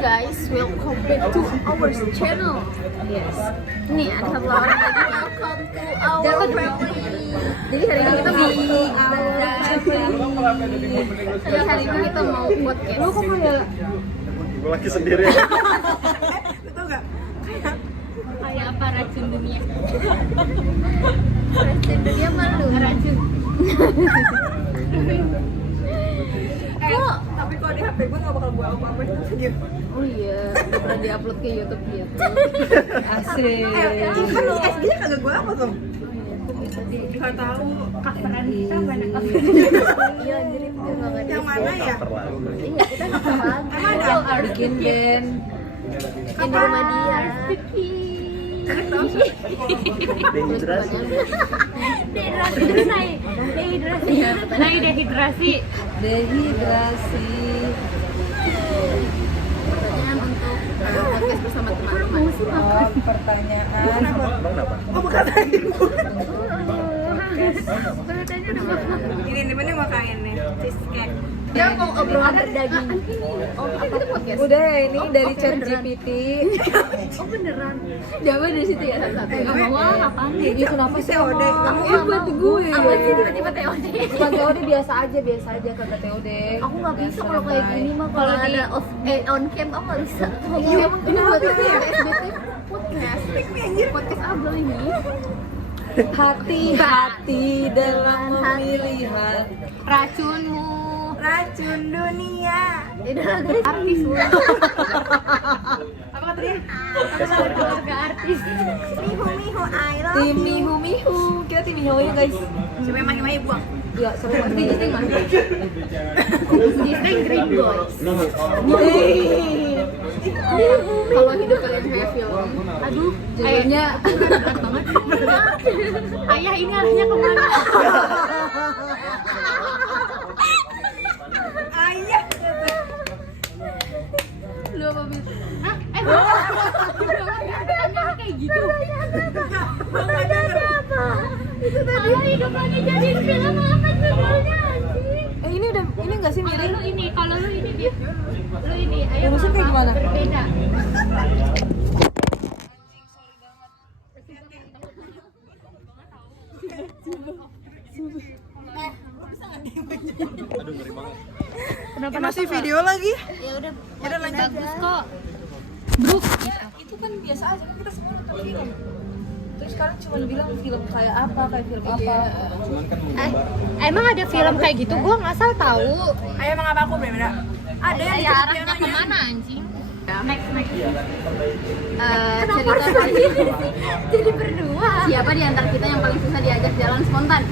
guys, welcome back to our channel. Yes. Nih ada satu orang lagi, welcome to our family. Jadi hari ini kita mau podcast. Lu kok kayak gue lagi sendiri. itu enggak Kayak apa racun dunia? Racun dunia malu. Racun. tapi kalau di HP gue nggak bakal buat apa-apa itu video. Oh iya, udah pernah diupload ke YouTube gitu. Asik. Kan di SD-nya kagak gue apa tuh? Nggak tahu. Coveran kita banyak Iya, jadi kita nggak Yang mana ya? Iya, kita cover lagu. Emang ada bikin band Bikin di rumah dia. Dehidrasi. Dehidrasi terus naik. Dehidrasi. dehidrasi. Pertanyaan untuk podcast bersama teman-teman. Oh, pertanyaan. Emang kenapa? Oh bukan lagi. Pertanyaan udah makan. Ini bener makain nih cheesecake. Kita mau obrolan berdaging. Oh, kita podcast. Udah ya, ini dari oke, chat beneran. GPT. Oh beneran. Jawabnya dari situ ya satu-satu. Wah, apaan nih? Iya, kenapa sih TOD. kamu Nggak buat mau. gue? Apa sih tiba-tiba TOD? Bukan TOD, biasa aja kagak TOD. Aku nggak bisa kalau kayak gini mah kalau ada on cam aku nggak bisa. Iya, emang Ini buat kenapa ya? SBT podcast. Podcast Abel ini. Hati-hati dalam memilih Racunmu. Racun dunia. Itu guys artis lu. Apa katanya? Keluarga artis. Mihu mihu I love tim you. Mihu Mihu. Kita tim Mihu ya guys. Coba yang mahi buang. Ya, seru Tapi banget. Jisting mah. Jisting Green Boys. Kalau hidup kalian kayak film, aduh, Judulnya berat banget. Ayah ini arahnya kemana? Ayah. Lu apa Bit? Hah? Tanya kayak gitu. Apa? Itu tadi hidup lagi jadi film apa judulnya anjing? ini enggak sih Kalau miring? lu ini, kalau lu ini Dit. Lu ini, ayo Urusnya kayak gimana? Berbeda. Aduh ngeri banget. Kenapa Masih video lagi? Ya udah, Udah lanjut. bagus kok. Itu kan biasa aja, kan kita semua nonton film. Terus sekarang cuma bilang film kayak apa, kayak film apa. Cuman kan menggambar. Emang ada film kayak gitu? Gua ngasal tahu. Ayah emang apa aku beda? Ada yang Ya arahnya kemana anjing? Next. Kenapa Cerita jadi berdua. Siapa di antara kita yang paling susah diajak jalan spontan?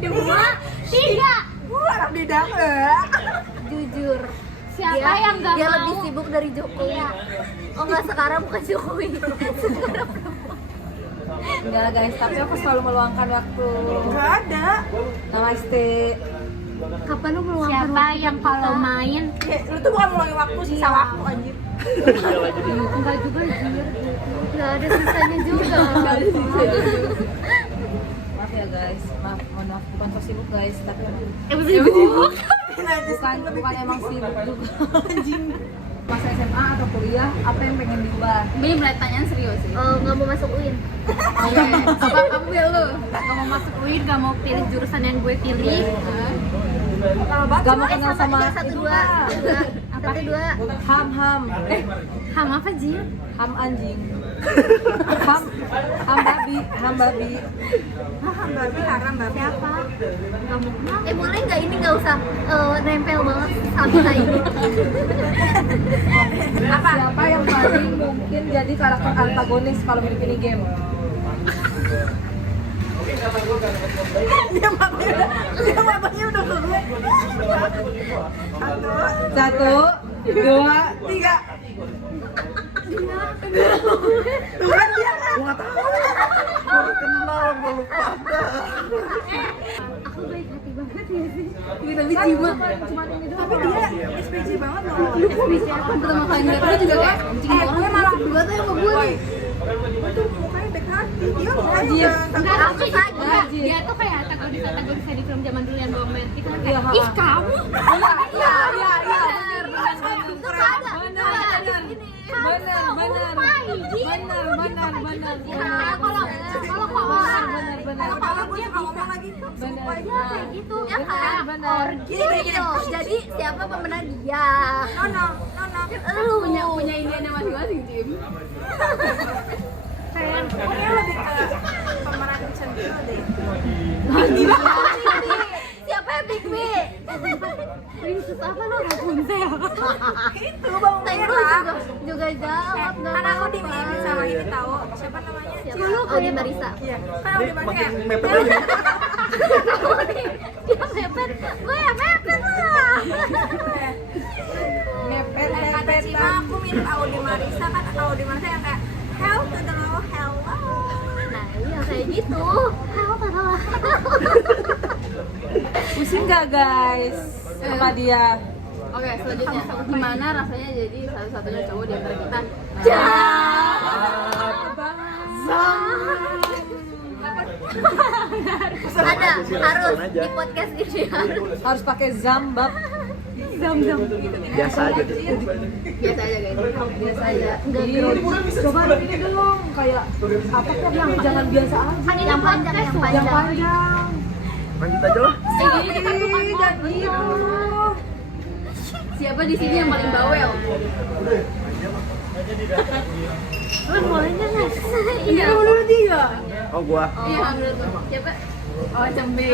Dua, tiga. anak beda enggak? Jujur. Siapa yang gak dia mau? lebih sibuk dari Jokowi. Oh enggak, sekarang bukan Jokowi. Enggak guys, tapi aku selalu meluangkan waktu. Enggak ada. Namaste. Kapan lu meluangkan Siapa waktu yang kita? kalau main? Lu tuh bukan ngulangin waktu, sisa waktu anjir. Enggak juga jujur. Enggak ada sisanya juga. Maaf ya guys, mohon maaf, bukan so sibuk guys, tapi Sibuk. bukan emang sibuk juga. Anjing. Pas SMA atau kuliah, apa yang pengen diubah? Ini pertanyaan serius sih. Nggak mau masuk UIN. Oke, apa kamu pilih lu? Gak mau masuk UIN, gak mau pilih jurusan yang gue pilih. Gak mau kenal sama Satu dua. ham. Ham apa Jil? Ham anjing. Ham babi. Babi haram babi apa? Gak mau kenal. Mulai nggak ini nggak usah nempel banget sama kita ini. Apa? Siapa yang paling mungkin jadi karakter antagonis kalau main ini game? Dia matanya udah ke gue. Satu, dua, Tiga. Bukan dia kan? Gua nggak tahu. Baru kenal, gua lupa. Aku baik hati banget ya sih. Tapi Cima. Tapi dia SPJ banget loh. Lu kok bisa aku pertama kali ngeliat lu juga kayak anjing banget. gue malah Dua tuh yang sama gue nih. Gue tuh mukanya baik hati. Dia mukanya Anjir. Enggak, udah tapi enggak. Dia tuh kayak antagonis di film zaman dulu yang bawa main itu kan kayak, Iya, ih kamu. Iya. Bener. Kalau gue suka ngomong lagi, sumpah. Kayak gitu ya kan? Gini. Jadi siapa pemenang dia? No. Lu punya iniannya masing-masing, Tim. Pokoknya lebih ke pemeran centil deh. Siapa yang Big B? Princess apa lo? Rapunzel. Itu Bang Saya Merah. juga jawab. Kan aku dimiliki sama ini tahu siapa namanya? Dulu kayak Marisa. Iya. Kan aku dimiliki Makin kayak mepet aja. Dia mepet. Gue yang mepet lah. kata Cima aku mirip Audi Marisa kan Audi Marisa yang kayak hello to the low hello. Nah, iya kayak gitu. Pusing gak guys sama dia? Oke, selanjutnya gimana rasanya jadi satu-satunya cowok di antara kita? Ada harus di podcast ini Harus pakai zambab. Biasa aja deh. biasa aja guys. Biasa aja. Coba ini dong kayak apa kok yang jangan biasa aja. Yang panjang, yang Yang panjang. panjang. Lanjut aja lah. Siapa di sini yang paling bawel? Lu mulainya nggak? Iya. Dulu dia. Oh gua. Iya, menurut lu. Siapa? Oh, Cembe.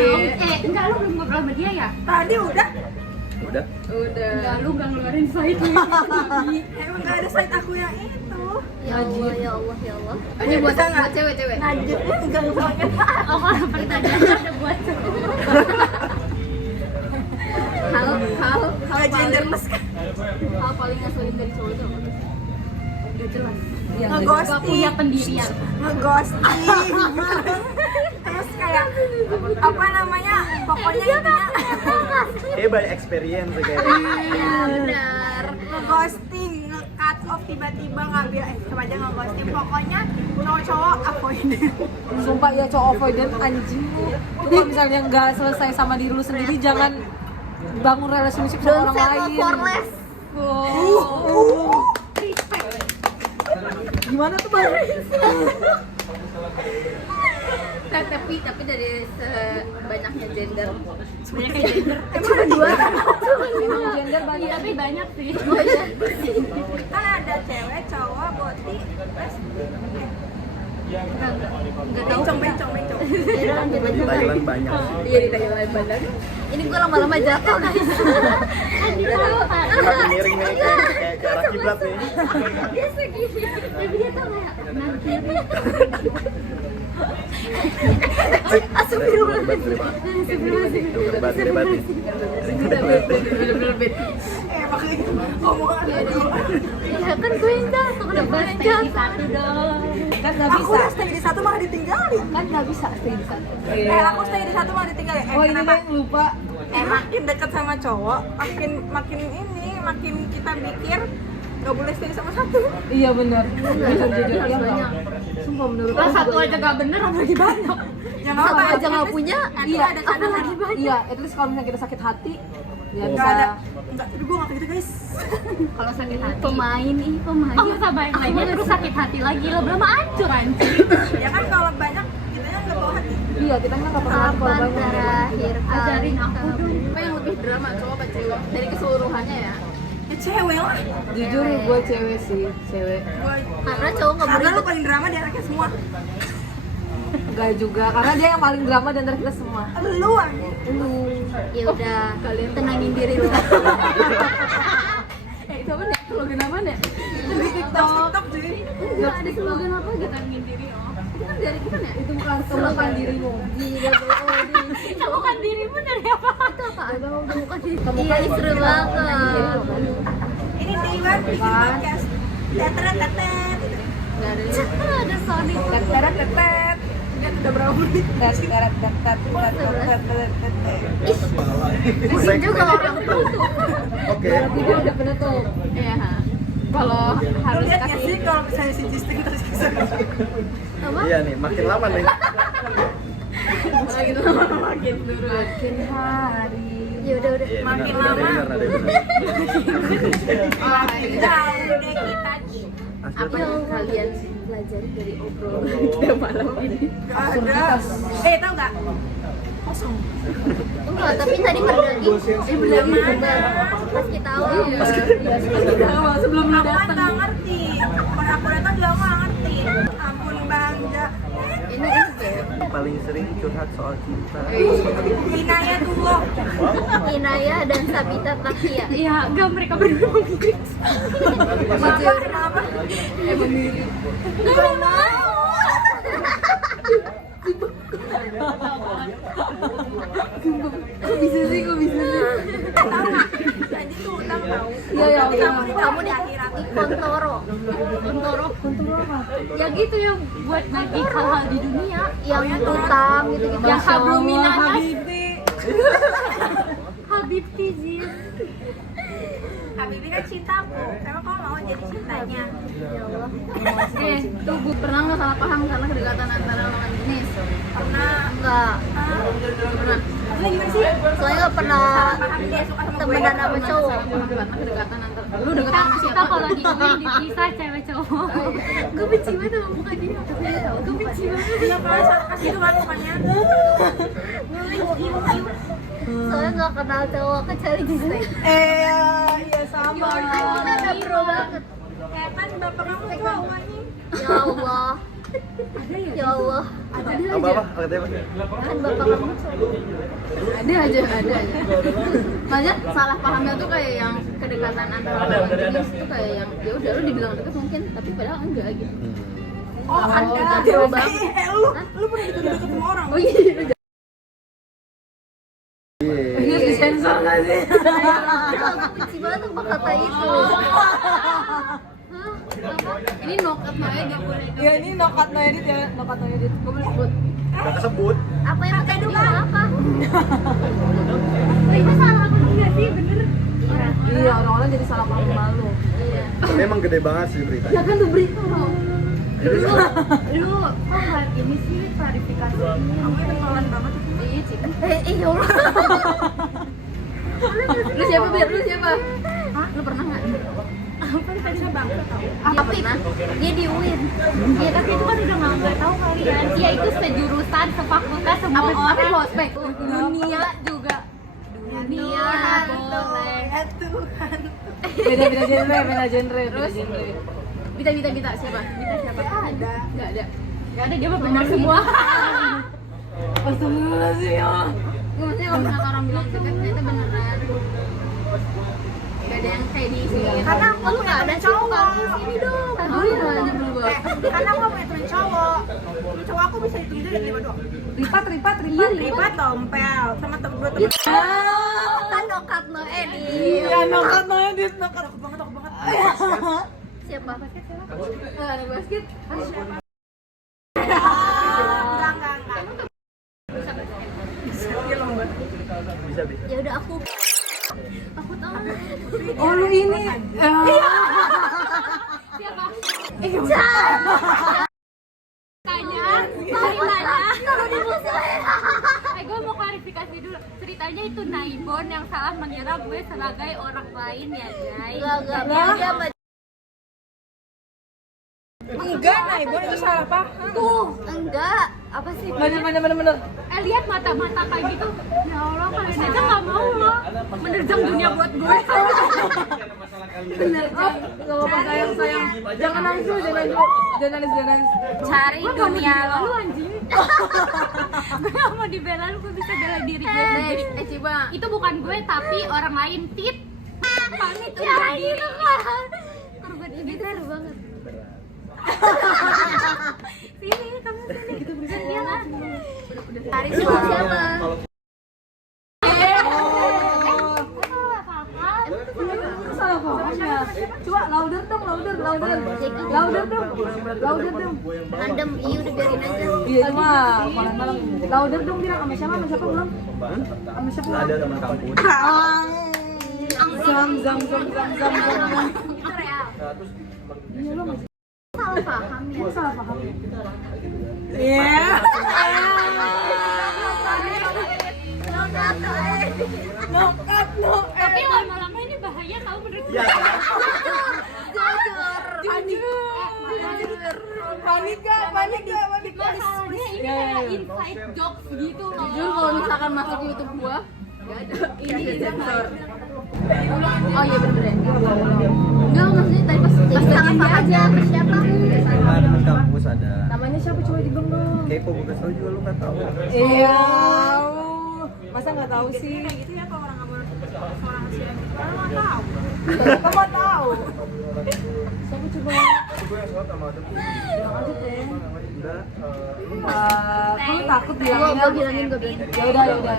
Enggak, lu belum ngobrol sama dia ya? Tadi udah. Udah. Enggak, lu enggak ngeluarin fight. Emang gak ada site aku yang itu. Ya Allah, ya Allah, ya Allah. Ini buat cewek-cewek. Lanjut enggak banget. Oh, kalau pertanyaan ada buat hal Genderless kan. hal paling ngeselin dari cowok itu apa? Udah jelas. Ngeghosting. Gak punya pendirian. Ngeghosting. Terus kayak apa namanya? Pokoknya intinya Banyak experience kayak. Iya, benar. ngeghosting, nge-cut off tiba-tiba ngambil sama aja ngeghosting. Pokoknya cowok avoid. Sumpah ya cowok avoidant anjing lu. Lu kalau misalnya nggak selesai sama diri lu sendiri jangan bangun relationship sama Don't orang settle lain. for less. Gimana tuh Bang? Tapi dari sebanyaknya gender, banyaknya gender, cuma dua. Emang gender banyak. Tapi banyak sih. Kan ada cewek, cowok, boti, terus Nggak tahu. bencong. Iya, lanjut Di Thailand banyak. Iya di Thailand banyak. Ini gue lama-lama jatuh guys. Kan di Thailand. Makin miring-miring kayak ke arah kiblat nih. Dia segini. Tapi dia tuh kayak kanan kiri. Astagfirullahaladzim. Astagfirullahaladzim. Bener-bener bed. makanya omongan aku. Ya kan gue yang jatuh, kenapa gue yang jatuh? Satu dong. Kan nggak Aku bisa. udah stay di satu malah ditinggalin. Kan nggak bisa stay di sana. Aku stay di satu malah ditinggalin. Oh ini Kenapa? yang lupa. Makin dekat sama cowok, makin kita pikir nggak boleh stay sama satu. Iya benar. Jujur Harus banyak. Sumpah menurut gue satu aja gak bener apalagi banyak. Ya nggak Satu apa-apa. aja gak punya, Iya, ada kadang apalagi banyak. Iya, at least kalau misalnya kita sakit hati, ya nggak bisa. ada. Nggak, gue nggak kayak gitu guys. Kalau sakit hati pemain oh sama yang lainnya terus sakit hati lagi lo belum hancur anjir. Ya kan kalau banyak kitanya nggak bawa hati. Iya, kita nggak pernah Kapan korban. terakhir ajarin aku dong apa yang lebih drama cowok apa cewek dari keseluruhannya ya Ya cewek lah. Jujur gue cewek sih, cewek. karena cowok nggak Karena boleh lu paling drama di anaknya semua. Enggak juga, karena dia yang paling drama di antara kita semua. Lu aja. ya udah kalian tenangin diri lu itu apa nih slogan apa nih Di TikTok cuy. enggak ada slogan apa gitu tenangin diri itu kan dari kita ya Itu bukan temukan dirimu. temukan dirimu dari apa itu apa temukan diri iya seru banget Ini Diwan bikin podcast. Tetet. nggak ada Sonic Tetet. Kan udah berapa menit? pusing juga orang tuh Oke. video udah penutup iya kalau Lu harus lihat nggak kasih sih kalau misalnya si Justin terus kisah. apa Iya nih, makin lama nih. makin lama makin turun Makin hari. ya udah Iya, Makin benar, lama. ada benar. Jauh deh kita. Apa yang kalian pelajari dari obrolan kita malam ini? Gak ada. Tau gak? Kosong. Enggak, tapi tadi berbagi benar pas kita awal. Sebelum lu Aku kan datang. gak ngerti. Pas aku datang juga aku gak ngerti. Ampun Bangga. Ini Paling sering curhat soal cinta. Inaya Tulo. Inaya dan Sabita Takia. Iya, enggak mereka berdua mungkin. Kenapa? Emang mirip. Gak mau. Kok bisa sih? Tahu gak? Tadi tuh utang tau. Iya, Kamu di Kontoro. Kontoro apa? Ya gitu yang buat bagi hal-hal di dunia. Yang utang gitu-gitu. Yang habluminanas. Habibi. Habibti Jin. Habibi kan cintaku. Emang kamu mau jadi cintanya? Tuh gue pernah nggak salah paham karena kedekatan antara lawan jenis. Pernah. Enggak. Pernah. Lu gimana sih? Soalnya nggak pernah Paham dia suka sama gue. temenan sama cowok. Karena kedekatan antara lu deket sama siapa kalau di UIN dipisah cewek cowok. Gue benci banget sama muka dia. Gue benci banget. Iya kan, kasih itu kan mukanya. Soalnya nggak kenal cowok kecuali Disney. Iya sama. Udah pro banget. Kan bapak kamu cowok nih. Ya Allah. Ya Allah. Apa? Katanya apa? Kan bapak kamu Ada aja. Makanya salah pahamnya tuh kayak yang kedekatan antara lawan jenis tuh kayak yang ya udah lu dibilang deket mungkin tapi padahal enggak gitu. Oh, ada. jauh banget. Lu pernah deket-deket sama orang? Oh iya. Ini disensor nggak sih? Aku benci banget sama kata itu. Ini nokat Maya dia boleh. Iya, ini nokat no edit ya, nokat no edit. Gue boleh sebut. Udah kesebut. Apa yang kata itu apa? Itu salah aku juga sih, bener. Iya, orang-orang jadi salah paham malu. Tapi emang gede banget sih Ya beritanya. kan tuh berita loh. Jadi Lu kok nggak ini sih klarifikasi? Kamu itu pelan banget. Iya sih. Ya Allah. Lu siapa biar lu siapa? Hah? Lu pernah nggak? Apa tadi saya bangga tau? Dia pernah. Dia di UIN. Iya tapi itu kan udah nggak tahu kalian. Dia itu sejurusan, sefakultas, semua orang. Prospek. Dunia juga. Dunia boleh. Ya Tuhan. Beda genre. Terus Bita siapa? Ada. Nggak ada dia mah benar semua. Astagfirullahaladzim ya. Maksudnya kalau misalnya orang bilang deket ternyata beneran. Gak ada yang kayak di sini. Karena aku Lu nggak ada cowok. Sini dong. Oh iya aja dulu. Karena aku punya temen cowok. Cowok aku bisa hitung dari 5 doang. Ripat. Lipat tompel sama dua temen. Kan nokat no edit. Iya, nokat no edit, nokat banget. Siapa? Anak basket. Enggak. Bisa. Ya udah aku tahu. Oh lu ini. Siapa? Tanya. Ceritanya. Kalau dimusuhin. Gue mau klarifikasi dulu. Ceritanya itu Naibon yang salah mengira gue sebagai orang lain ya guys. Enggak. Dia mah Enggak, Naibon itu salah paham. tuh, enggak. Apa sih? Bener. Lihat mata-mata kayak gitu. Ya Allah kalian aja nggak mau loh menerjang dunia buat gue. Bener. Oh, enggak apa-apa sayang. Jangan nangis. Cari dunia lo anjing. Gue gak mau dibela lu, gue bisa bela diri gue sendiri. Coba itu bukan gue tapi orang lain. Tit pamit Ya diri. gitu kan. Korban ini Seru banget. sini kamu sini gitu dia lah. Cari siapa? Salah paham ya. Coba louder dong. Adem, iya udah biarin aja. Iya cuma malam-malam. Louder dong bilang sama siapa belum? Sama siapa? Ada teman kampus. Zam. Itu real. Salah paham ya. Salah paham. Iya. Nokat no. Tapi lama-lama ini bahaya tau menurut gue. Iya kan? Jujur. Jujur. Panik gak? Masalahnya ini kayak inside jokes gitu loh. Jujur kalau misalkan masuk ke YouTube gua nggak ada Ini sensor. Oh iya bener-bener. Enggak, maksudnya tadi pas Sama aja sama siapa? Nah, teman kampus ada. Namanya siapa, coba dibilang dong. Kepo bukan tahu juga lu nggak tahu. Iya. Masa nggak tahu sih? Kayak gitu ya kalau orang ngomong orang Asia gitu. Orang nggak tahu. Kamu mau tahu? Siapa coba? Gue yang sholat sama ada. Enggak. Kamu takut gua bilangnya? bilangin. Ya udah. Bilang lah.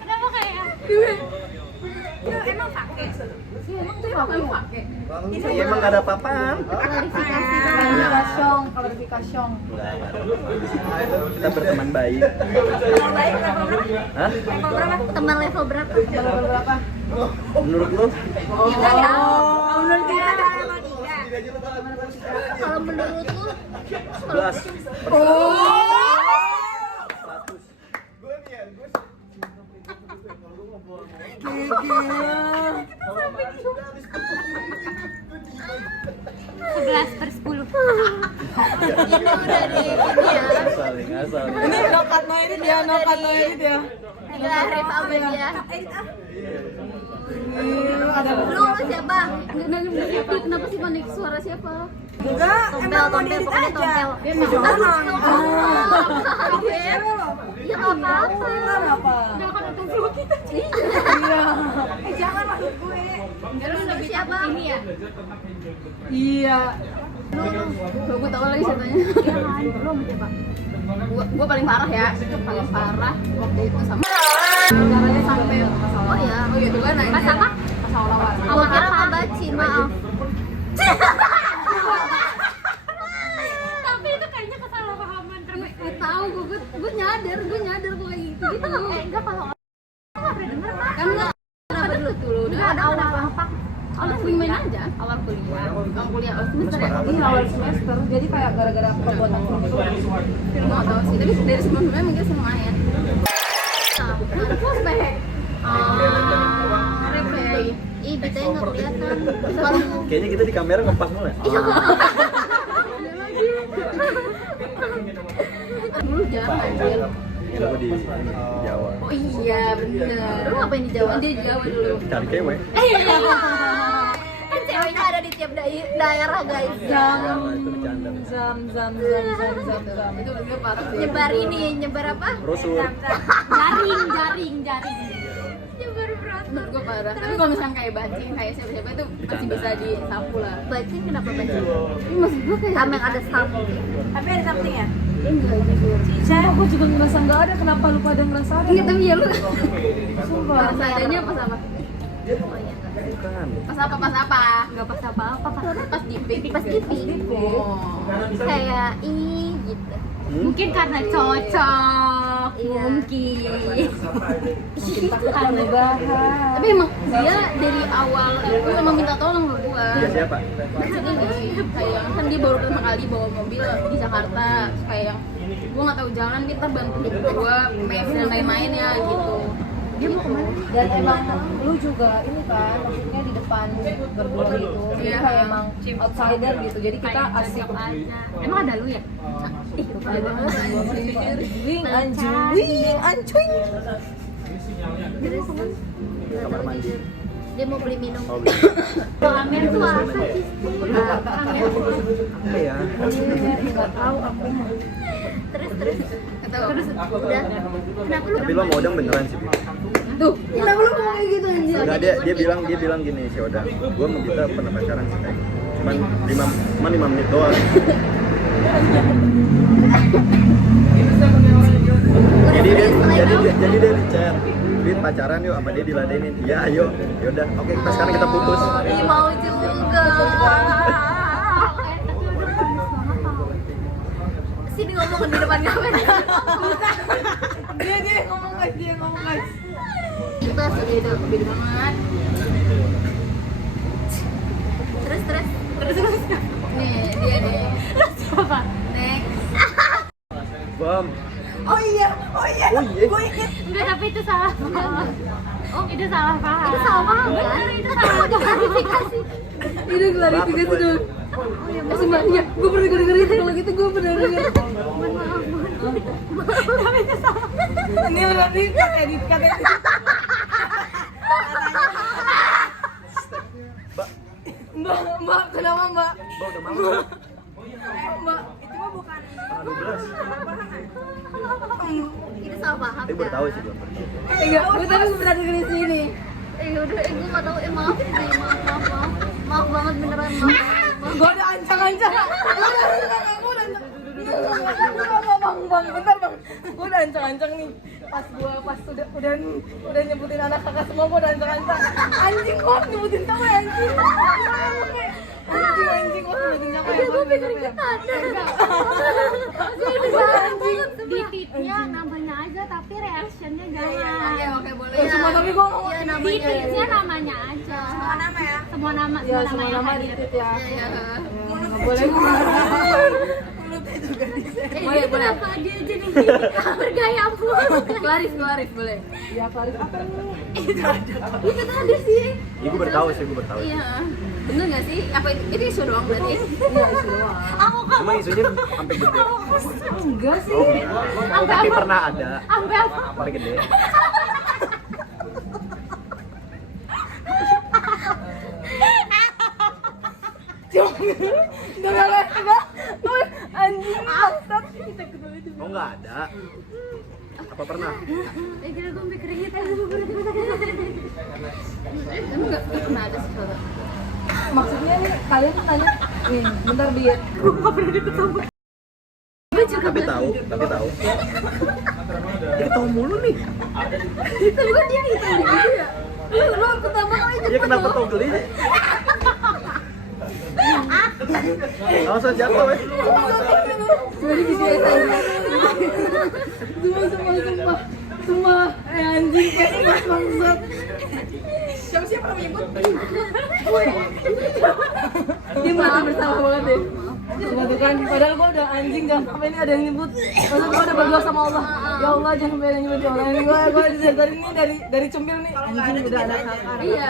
Kenapa kayak? Lu emang pakai? Emang tuh apa pakai? Iya emang nggak ada apa-apaan. Klarifikasi. Enggak. Kita berteman baik. Yang baik level berapa? Hah? Level berapa? Teman level berapa? Level berapa? Menurut lu? Menurut kita ada level 3. Kalau menurut lu 11. Sebelas per 10. itu dari ini ya. Ngasal. Ini nokat no edit ya. Tiga Arif sama dia. Ada Lu siapa? Kenapa sih panik suara siapa? enggak? Tompel, pokoknya tompel. Ya nggak apa-apa. Kenapa? Jangan nonton vlog kita. Iya. Jangan maksud gue. Lu siapa? Ini ya. Iya. Gue tahu lagi ceritanya. Gue paling parah ya, paling parah waktu itu sama caranya sampai Oh ya. oh iya tuh kan nanya Pas apa? pas awal-awal Gua kira kebaci, maaf. Tapi itu kayaknya kesalahpahaman terbaik. gue tahu gue nyadar kok kayak gitu Itu enggak kalau nggak pernah denger Pak. kan nggak kenapa dulu udah Enggak ada awal apa. awal main aja awal kuliah semester ya Ini awal semester. Jadi kayak gara-gara perbuatan itu. nggak tahu sih tapi dari sebelumnya mungkin semua main Prospek. replay Ih, betanya nggak kelihatan. Kalau Kayaknya kita di kamera ngepas mulu ya. dulu jangan anjir Kita di Jawa. oh iya bener lu ngapain di Jawa dia di Jawa dulu Cari cewek. kan ceweknya ada di tiap daerah, guys. Itu bercanda. Zam. itu lebih parah sih Nyebar ini, nyebar apa? Brosur. Jaring. Nyebar brosur. menurut gue parah tapi kalau misalkan kayak bacing kayak siapa itu masih bisa disapu lah Bacing kenapa bacing? ini maksud gue kayak Sama yang ada stamp. Tapi ada something ya? enggak jujur Aku juga ngerasa nggak ada. Kenapa lu pada ngerasa ada? enggak tapi ya lu Sumpah. pas adanya pas apa Bukan. pas apa Enggak pas apa-apa Pak. pas giping Pas giping. oh Kayak ih gitu. Mungkin karena cocok. Iya. Mungkin. Karena bahan. tapi emang dia dari awal itu emang minta tolong ke gua Dia siapa? jadi nih kayak kan dia baru pertama kali bawa mobil di Jakarta terus kayak yang gua nggak tahu jalan kita bantu gua map dan lain-lain ya gitu dia mau kemana Dan emang lu juga ini kan, maksudnya di depan berdua gitu. Jadi Iya. kayak emang outsider gitu. Jadi kita asik. Emang ada lu ya? ih lupa banget Anjing. Terus Kamar mandi. dia mau beli minum. Oh, beli. Pamer tuh apa sih? Apa ya? Enggak tahu aku. Terus terus udah. Kenapa lu? Tapi lo mau Odang beneran sih. Bi. tuh kenapa lu ngomong kayak gitu anjir Enggak, dia bilang gini si Odang. Gua sama kita pernah pacaran sih kayak. Cuman 5 menit doang. Jadi dia di chat. Bin pacaran yuk, apa dia diladenin? Iya, ayo. Yaudah, oke, kita sekarang kita putus. Ih, mau juga. Sini ngomong di depan kamera. Dia ngomong guys. kita beda banget Terus. nih dia nih Siapa? next Bam. Oh iya. Oh iya. Gue inget. Enggak, tapi itu salah paham. Oh, itu salah paham. Itu salah paham kan? Bener, itu salah paham. Klarifikasi. ini klarifikasi dong Sumpah, iya, gue pernah denger itu. Kalau gitu gue pernah denger. Ini berarti edit kata Mbak, kenapa Mbak? Mbak udah malam kan? Mbak, itu mah bukan Setengah 12. Itu salah paham. Tapi baru tahu sih belum. Enggak, gue tapi gue pernah denger di sini. Udah, gue nggak tahu. Maaf sih, maaf banget beneran maaf. Gue udah ancang-ancang. Bang, bentar bang. Gue udah ancang-ancang nih. Pas udah nyebutin anak kakak semua, gue udah ancang-ancang. Anjing, gue nyebutin siapa ya anjing? Anjing, gue nyebutin siapa ya? Gue pikirin kita anjing. Di titnya namanya aja tapi reactionnya jangan. Oke, boleh. Semua tapi gue Iya ngomong namanya. Di titnya namanya aja. semua nama ya. Semua nama. Ya, semua yang nama hadir. di tit ya. Iya. Nggak boleh mulutnya juga di Boleh, boleh. Apa dia jadi bergaya Klaris, boleh. Ya, Faris apa nih? Itu tadi sih. Iya, gue baru tahu sih, gue baru tahu. Iya. Bener nggak sih? Apa itu isu doang berarti? Iya, isu doang. Cuma isunya sampai gede. Enggak sih. Tapi pernah ada. Sampai apa? Sampai gede. Enggak. Anjing bangsat. Oh nggak ada. Apa pernah? Kira gue sampai keringet aja. Emang nggak pernah ada sih kalau. Maksudnya nih kalian tuh tanya nih, bentar dia. Tapi tahu. Dia ketawa mulu nih. Tapi kan dia gitu ya. Lu pertama kali Dia kenapa tau geli? Langsung jatuh weh. Jadi bisa Sumpah, anjing kayak mas bangsat. Siapa yang menyebut? dia merasa bersalah banget deh. Cuma tuh kan, padahal gua udah anjing jangan sampai ini ada yang nyebut. Masa gua udah berdoa sama Allah. Ya Allah jangan sampai ada yang nyebut ya Allah. Ini gua dari ini dari cembil nih. Anjing udah ada kakak. Iya.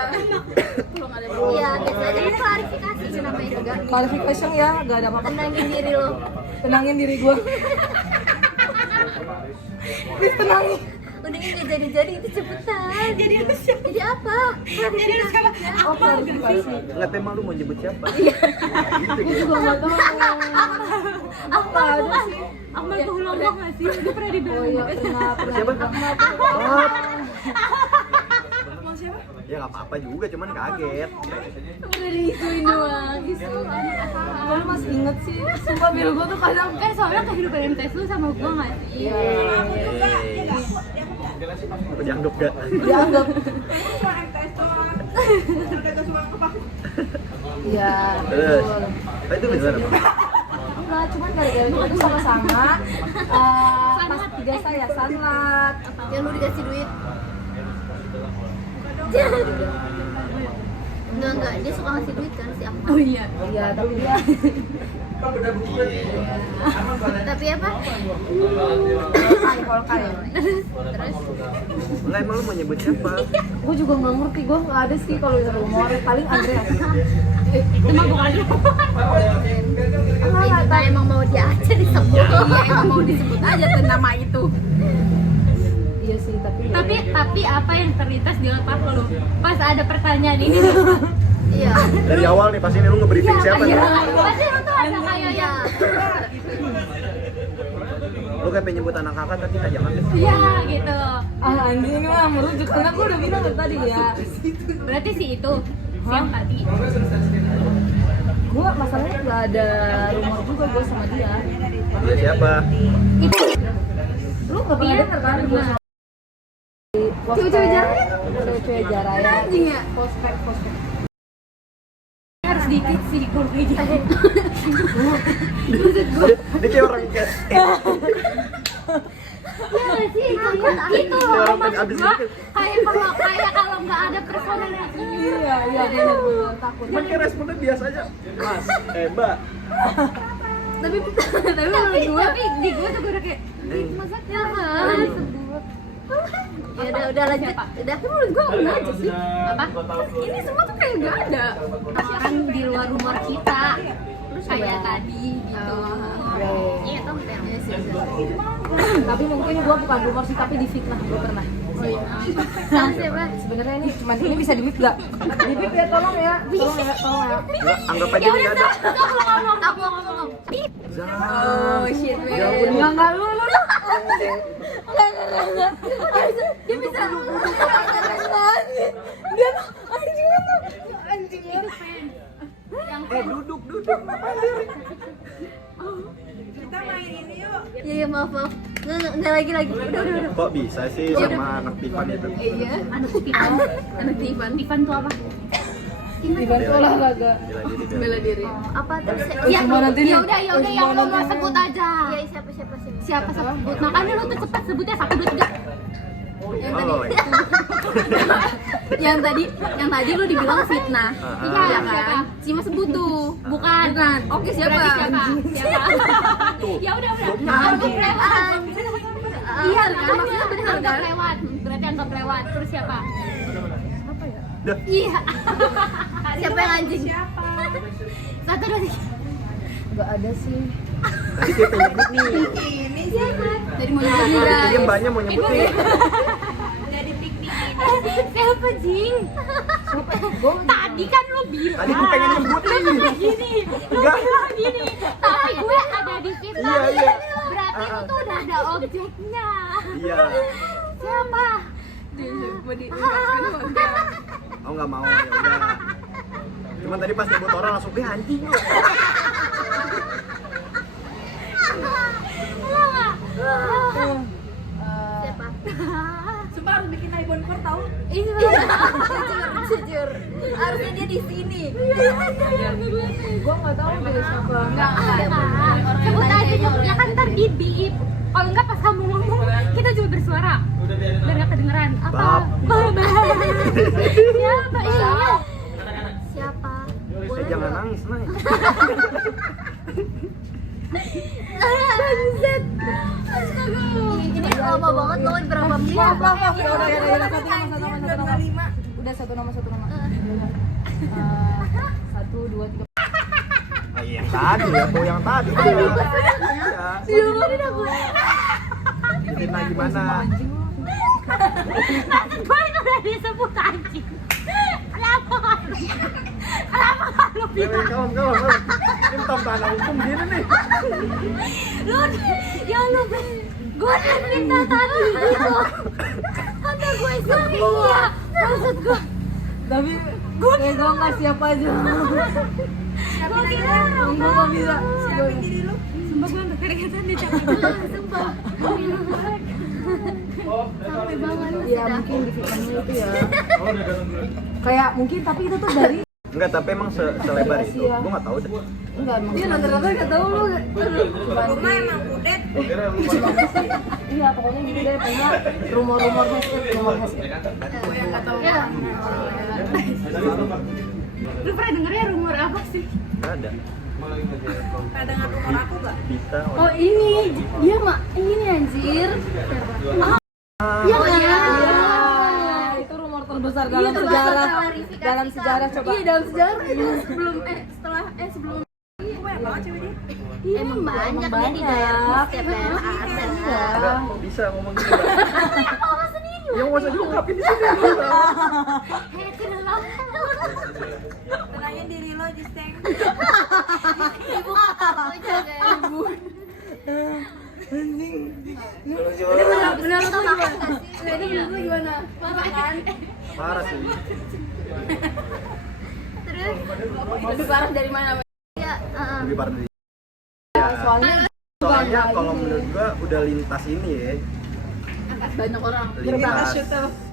Kalau nggak ada Iya, biasanya ini klarifikasi sih namanya juga. Qualification ya, gak ada apa-apa. Tenangin diri lo. Tenangin diri gua. Please tenangin. Udah nggak jadi itu cepetan. Jadi apa? Klarifikasinya. Oh, klarifikasi. Nggak tema lu mau nyebut siapa? Gua juga nggak tahu. Apa ada sih? Amal ngomong nggak sih? Gue pernah dibilang. Oh iya, pernah. Siapa? Oh. Ya nggak apa-apa juga, cuman kaget. udah diisuin doang, isu Gue masih inget sih, sumpah biru gue tuh kadang Soalnya kehidupan MTS lu sama gue nggak sih? Apa dianggap gak? dianggap. Iya, Terus, betul. oh, itu beneran apa? Enggak, cuman gara-gara kita tuh sama-sama pas jasa ya sanlat. Yang lu dikasih duit. Enggak, dia suka ngasih duit kan si Akmal. oh iya. Iya, tapi dia Tapi apa? kolkai. Terus Enggak, emang lu mau nyebut siapa? Gue juga nggak ngerti, gue nggak ada sih kalau itu rumor, paling Andreas. emang bukan lu. Kita emang mau dia aja disebut. Iya, emang mau disebut aja tuh nama itu. Iya sih, Tapi apa yang terlintas di otak lu pas ada pertanyaan ini? Iya. Dari awal nih, pasti ini lu nge-briefing siapa nih? Pasti lu tuh ada kayak ya. Lu kayak pengen nyebut anak kakak, tapi kita jangan deh. Iya gitu. anjing ini mah merujuk, karena gue udah bilang kan tadi ya. Berarti si itu yang tadi. Gue masalahnya nggak ada rumor juga gue sama dia. Dia siapa? Lu nggak pernah dengar kan gue sama Cewek-cewek jaraya? Cewek-cewek jaraya. Anjing ya? Prospek. Harus dikit sih kalau kayak gitu. Dia kayak orang kayak Iya nggak sih? Itu kayak orang maksud abis gua dikit. kayak kalau nggak ada personality. Iya benar takut. Cuman kayak responnya biasa aja. Mas, Mbak. Tapi menurut gue Tapi di gua tuh gue udah kayak masa kan? Ya udah lanjut. Udah tuh menurut gue nggak aja sih. Apa? Ini semua tuh kayak gak ada. Orang di luar rumor kita. Kayak tadi gitu. Iya tuh Tapi mungkin gue bukan rumor sih, tapi difitnah gue pernah. Oh iya. Sama siapa? Sebenarnya ini cuman ini bisa di-bip nggak? Di-bip ya, tolong ya. Tolong ya, tolong ya. Nggak, anggap aja nggak ada. Aku ngomong. Zah. Shit, Ya ampun. Enggak lu. Dia bisa. Duduk. Iya maaf. Nggak lagi. Udah. Kok bisa sih sama anak Tiffan itu? Iya. Anak Tiffan. Anak Tiffan. Tiffan tuh apa? Dibantu olahraga. Bela diri. Bela diri. Apa terus? Ya semua nanti nih. udah yang lo mau sebut aja. Iya siapa? Siapa sebut? Makanya lo tuh cepat sebutnya 1 2 3. Oh, Yang tadi lu dibilang fitnah. Iya, Iya siapa? kan? Cima sebut tuh. Bukan. Oke, siapa? Berarti siapa? Ya udah. Anggap lewat. Iya, maksudnya bener kan? anggap lewat. Berarti anggap lewat. Terus siapa? Dah. Iya. Siapa yang anjing? 1 2 3. Enggak ada sih. Tadi dia pengen nyebut nih. Jadi mau nyebut nih, guys. Dia mbaknya mau nyebut nih. Siapa Jing? Tadi kan lo bilang. Tadi gue pengen nyebut nih. Gini. Lo Enggak. bilang gini. Tapi gue ada di situ. Iya. Berarti itu tuh udah ada objeknya. Iya. Siapa? Mau diungkapkan apa enggak? Oh nggak mau, ya udah. Cuman tadi pas nyebut orang langsung anjing lu. Siapa? Sumpah harus bikin iPhone 4 tahu. Ini jujur. Harusnya dia di sini. Gue nggak tahu deh siapa. Enggak. Sebut aja ya kan ntar di bip. Kalau enggak pas kamu ngomong kita juga bersuara. Biar nggak kedengeran. Apa? Bab. Siapa? Iya. Siapa? Jangan nangis. Bangsat. Astaga. Ini lama banget loh, berapa menit? Maaf. Udah satu nama. 1 2 3. Ah, yang tadi ya, tuh yang tadi. Iya. Dilupain aku. Fitnah gimana? Gue itu udah disebut anjing. Kenapa kalau bilang Kalem. Ini tantangan hukum gini nih. lu ya lu gue udah minta taruh gitu. Kata gue semua. Maksud gue Tapi gue nggak siapa aja. gue kira Gue nggak bisa. sumpah gue sampai keringetan di tangan. Sumpah. Sampai banget. Ya mungkin di filmnya itu ya. Kayak mungkin tapi itu tuh dari Enggak, tapi emang selebar itu. Gue nggak tahu deh. enggak emang. Dia nonton nggak tahu lu. Rumah emang udet. Iya pokoknya gitu deh. Pokoknya rumor hashtag. Ya. Lu pernah dengernya rumor apa sih? Nggak ada. Kadang rumor aku enggak? Bisa. Oh ini dia ini anjir. Iya Oh, kan? Itu rumor terbesar Iya, dalam terbesar sejarah. klarifikasi. Dalam sejarah coba. Iya dalam sejarah. Sebelum sebelum emang banyak ya di daerah setiap daerah ada. Nggak, kok bisa ngomong gitu? Ya nggak usah diungkapin di sini. Hei tidak lah. Tenangin diri lo, Jisteng. Ibu aku jaga ibu. Benar lu gimana? Ini benar lu gimana? Parah kan? Parah sih. Terus Lebih parah dari mana? ya Lebih parah dari. Ya, soalnya kalau menurut gua udah lintas ini ya. Banyak orang.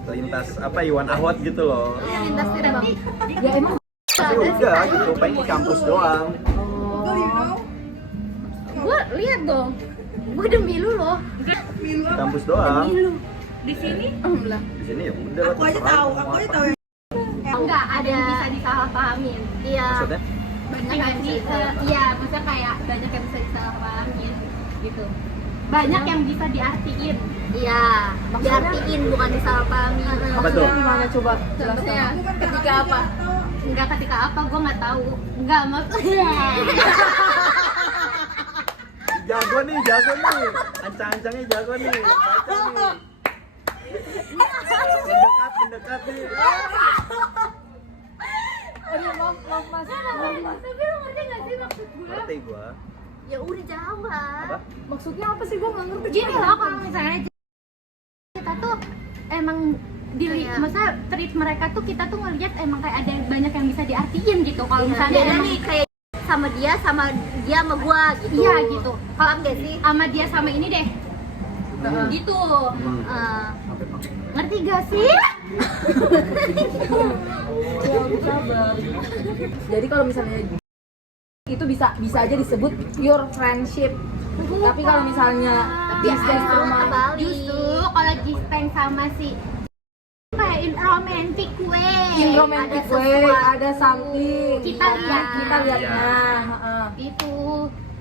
Lintas apa Iwan Ahwat gitu loh. lintas terbang. Ya emang Tapi udah gitu, pengen di kampus doang. Gua lihat dong. Gua demi lu loh. Kampus doang. Di sini Alhamdulillah. Di sini ya udah. Aku aja tahu. enggak ada yang bisa disalahpahamin. Iya. Maksudnya? Banyak yang iya, maksudnya kayak banyak yang bisa disalahpahamin gitu. banyak yang bisa diartiin. Iya, diartiin bukan disalahpahami. Apa tuh? Gimana coba Contohnya jelaskan? ketika apa? Enggak ketika apa, gue nggak tahu. Enggak maksudnya. Jago nih. Ancang-ancangnya jago nih. Baca nih. Mendekat nih. Aduh, maaf mas. Tapi lu ngerti nggak sih maksud gue? Ngerti gua. Ya udah jawab. Apa? Maksudnya apa sih? Gue nggak ngerti. Gini loh, kalau misalnya kita tuh emang diri, Kayak- maksudnya treat mereka tuh kita tuh ngelihat emang kayak ada banyak yang bisa diartiin gitu. Kalau misalnya Beda emang- nih kayak sama dia sama gua gitu. Iya gitu. Paham gak sih? Sama dia sama ini deh. Gitu. Eh, Ngerti gak sih? Sabar. Jadi kalau misalnya itu bisa aja disebut pure friendship. Tapi kalau misalnya distance justru sama kebalik. Justru kalau Jisteng sama si kayak in romantic way. in romantic ada way sesuatu. ada something Kita lihat. kita lihatnya. Iya. Heeh. Itu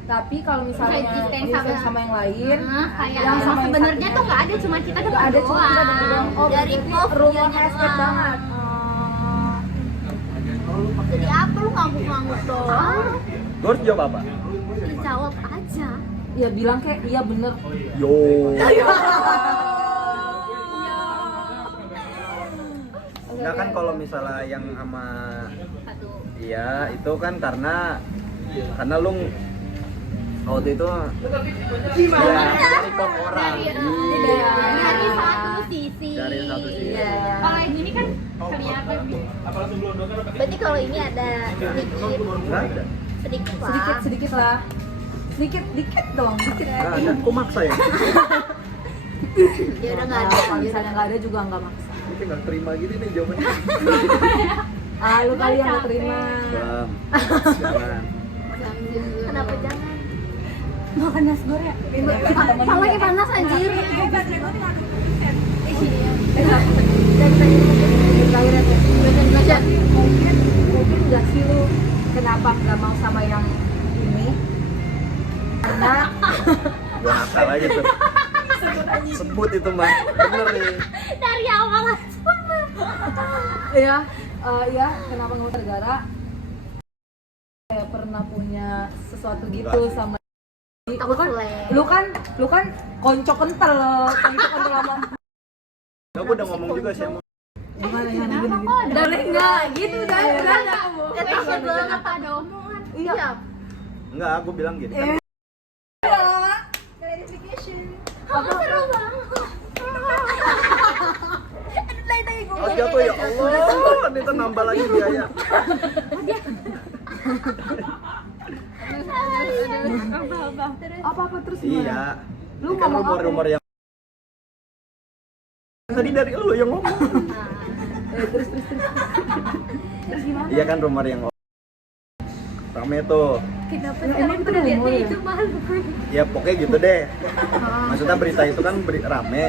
Tapi kalau misalnya Kayak distance distance sama- sama yang lain, kayak yang sama yang sebenarnya satunya. tuh nggak ada, cuma kita nggak ada cuma kita doang. dengar doang. Oh, Dari berarti pop rumor dianya hashtag doang. banget. Jadi apa lu ngangguk-ngangguk doang? Gua harus jawab apa? Dijawab aja. Ya bilang kayak iya bener. Yo. Enggak kan kalau misalnya yang sama iya itu kan karena lu waktu itu ya dari top orang. Iya. Dari satu sisi. Dari satu sisi. Iya. Kalau yang ini kan kelihatan. Berarti kalau ini ada sedikit, Enggak ada. sedikit lah. Sedikit lah. Dikit dong, dikit. Enggak ada. Kok maksa ya? Ya udah nggak ada. Kalau misalnya nggak ada juga nggak maksa. Mungkin nggak terima gini nih jawabannya. Ah, lu kali yang nggak terima. Bang. Jangan. Kenapa jangan? Makan nasi goreng. Palanya panas anjir. Mungkin nggak sih lu kenapa nggak mau sama yang ini? Karena Gua nakal aja tuh. Sebut itu mah. Bener nih. Dari awal aja. ya kenapa nggak mau gara-gara kayak pernah punya sesuatu gitu Enggak. sama Takut selek. lu kan konco kental sama Nah, gua udah ngomong juga sih sama gimana ya gini Dari enggak gitu udah enggak. Ya takut banget. Kenapa ada omongan? iya enggak, gua bilang gini kan. Kamu seru banget. Pas jatuh ya Allah, ini tuh nambah lagi biaya. apa terus gimana? Iya. Lu Ini kan ngomong apa? rumor-rumor yang tadi dari lu yang ngomong. terus gimana? Iya kan rumor yang rame tuh. Kenapa Emang sekarang itu terlihatnya rumor ya? itu malu? Ya pokoknya gitu deh. Maksudnya berita itu kan rame.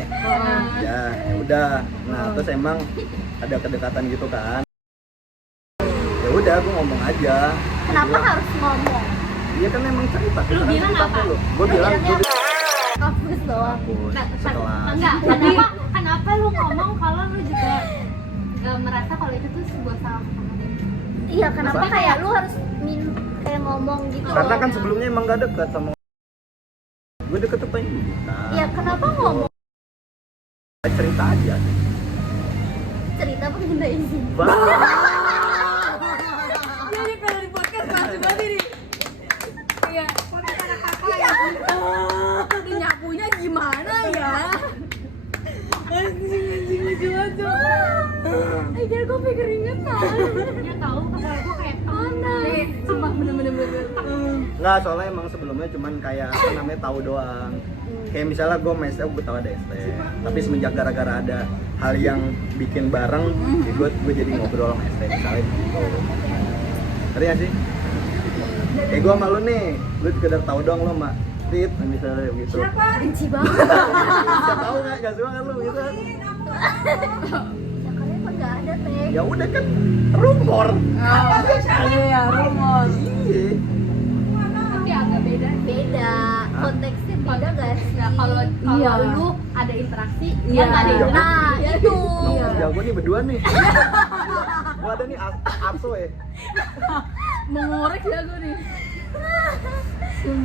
Ya udah. Nah terus emang ada kedekatan gitu kan. Ya udah, gua ngomong aja. Kenapa Gua bilang, harus ngomong? Iya kan emang cerita. Lu bilang apa? Gue bilang Hapus doang. setelah. Enggak, kenapa lu ngomong kalau lu juga gak merasa kalau itu tuh sebuah salah sama dia? Iya, kenapa Apa? kayak lu harus kayak ngomong gitu? Karena loh? kan sebelumnya emang gak deket sama gue deket tuh pengen kita. Iya, kenapa ngomong? Cerita aja. Cerita apa minta izin? Jadi kalau di podcast masih banget nih. Iya. Ini nyapunya gimana ya? Anjing lucu banget. Ajar gue pikir ingetan. Dia tahu kepala gue kayak Panas. sumpah bener-bener Nggak, soalnya emang sebelumnya cuman kayak apa namanya tahu doang. Kayak misalnya gue main ST, gue tahu ada ST. Tapi semenjak gara-gara ada hal yang bikin bareng, ya gue jadi ngobrol sama ST misalnya gitu. Ngerti nggak sih? Kayak gue sama lu nih, gue sekedar tahu doang lo mak. Tit, misalnya gitu. Benci banget. Bisa tahu nggak suka kan lu gitu? Ya kalian kok nggak ada teh? Ya udah kan rumor. Iya, rumor. Iya. tapi agak beda. Beda. Konteksnya beda gak sih? kalau Iya. lu ada interaksi, Iya. dia nggak ada Iya. nah itu Jago nih berdua nih. Gua ada nih Arso ya. Mengorek ya gue nih.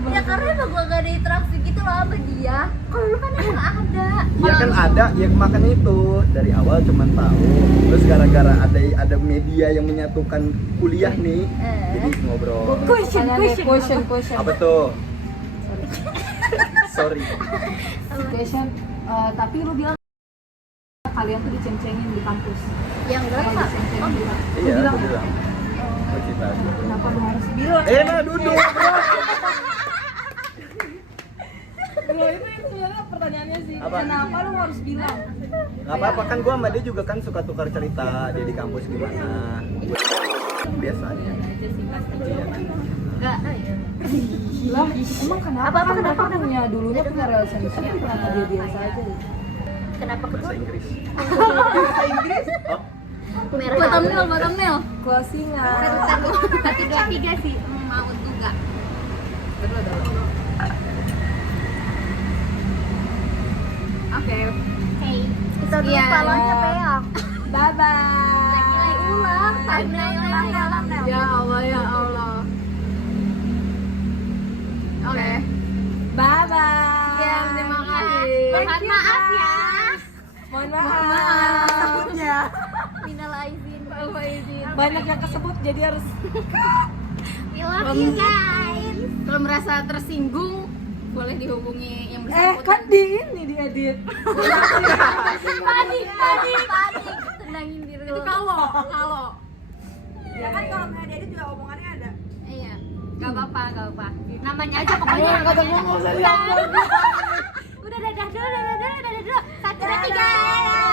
ya karena emang gua gak ada interaksi gitu loh sama dia. Kalau lu kan emang ada. Iya kan ada, ya makanya itu dari awal cuman tahu. Terus gara-gara ada media yang menyatukan kuliah nih, jadi ngobrol. Question. Apa tuh? Sorry. Question. Tapi lu bilang kalian tuh diceng-cengin di kampus. Yang berapa? Diceng-cengin di kampus. Lu Iya, bilang, aku bilang. Gua cerita. kenapa lu harus bilang? Nah duduk. Loh, itu sebenarnya pertanyaannya sih. Apa? Kenapa lu harus bilang? Gak apa-apa kan gua sama dia juga kan suka tukar cerita dia di kampus gimana. Biasanya. Iya. Enggak. Lah, emang kenapa punya dulunya punya relationship kenapa dia biasa aja ya? Kenapa Bahasa kedua? Inggris. Oh, Merah. Buat thumbnail. Closingan. 1, 2, 3 sih. Mau juga. Oke. Hey, kita dulu Iya. palanya peang. Bye bye. Nilai ulang, thumbnail. Ya Allah, ya Allah. Oke. Bye bye. Ya, terima kasih. Mohon maaf ya. Mohon maaf. Minal aizin. Banyak yang kesebut jadi harus We love you guys. Kalau merasa tersinggung, boleh dihubungi yang bersangkutan. kan di ini diedit. Panik. Tenangin diri Itu lu. kalau. Ya kan kalau nggak diedit juga omongannya ada. Iya. Gak apa-apa. Namanya aja pokoknya. Kata gua nggak usah lihat. Udah dadah dulu. 1, 2, 3.